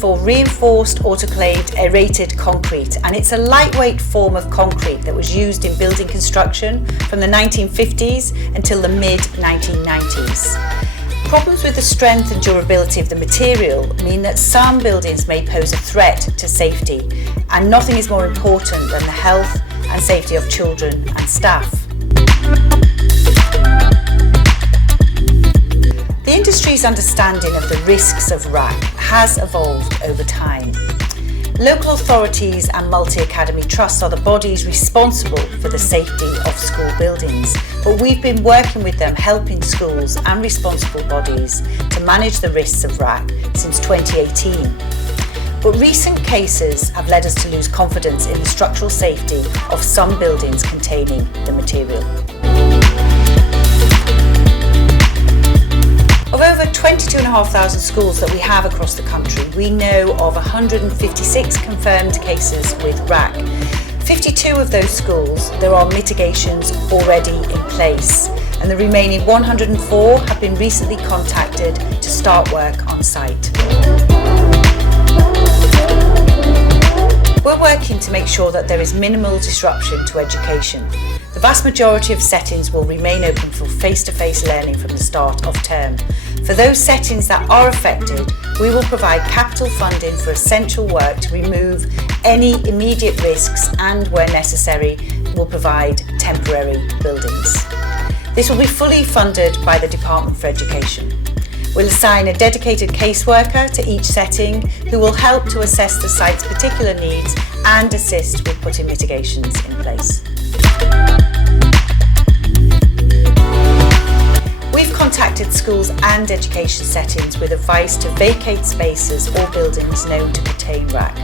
for Reinforced Autoclaved Aerated Concrete, and it's a lightweight form of concrete that was used in building construction from the 1950s until the mid-1990s. Problems with the strength and durability of the material mean that some buildings may pose a threat to safety, and nothing is more important than the health and safety of children and staff. The industry's understanding of the risks of RAAC has evolved over time. Local authorities and multi-academy trusts are the bodies responsible for the safety of school buildings, but we've been working with them helping schools and responsible bodies to manage the risks of RAAC since 2018. But recent cases have led us to lose confidence in the structural safety of some buildings containing the material. Of over 22,500 schools that we have across the country, we know of 156 confirmed cases with RAAC. 52 of those schools, there are mitigations already in place, and the remaining 104 have been recently contacted to start work on site. We're working to make sure that there is minimal disruption to education. The vast majority of settings will remain open for face-to-face learning from the start of term. For those settings that are affected, we will provide capital funding for essential work to remove any immediate risks, and where necessary, will provide temporary buildings. This will be fully funded by the Department for Education. We'll assign a dedicated caseworker to each setting who will help to assess the site's particular needs and assist with putting mitigations in place. We've contacted schools and education settings with advice to vacate spaces or buildings known to contain RAAC.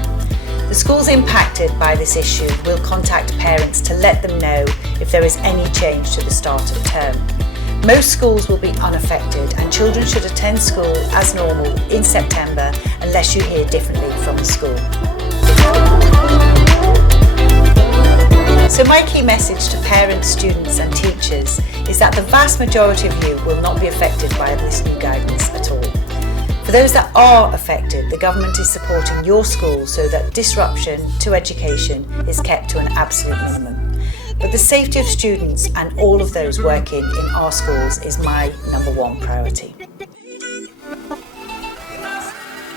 The schools impacted by this issue will contact parents to let them know if there is any change to the start of term. Most schools will be unaffected, and children should attend school as normal in September unless you hear differently from the school. So my key message to parents, students and teachers is that the vast majority of you will not be affected by this new guidance at all. For those that are affected, the government is supporting your school so that disruption to education is kept to an absolute minimum. But the safety of students and all of those working in our schools is my #1 priority.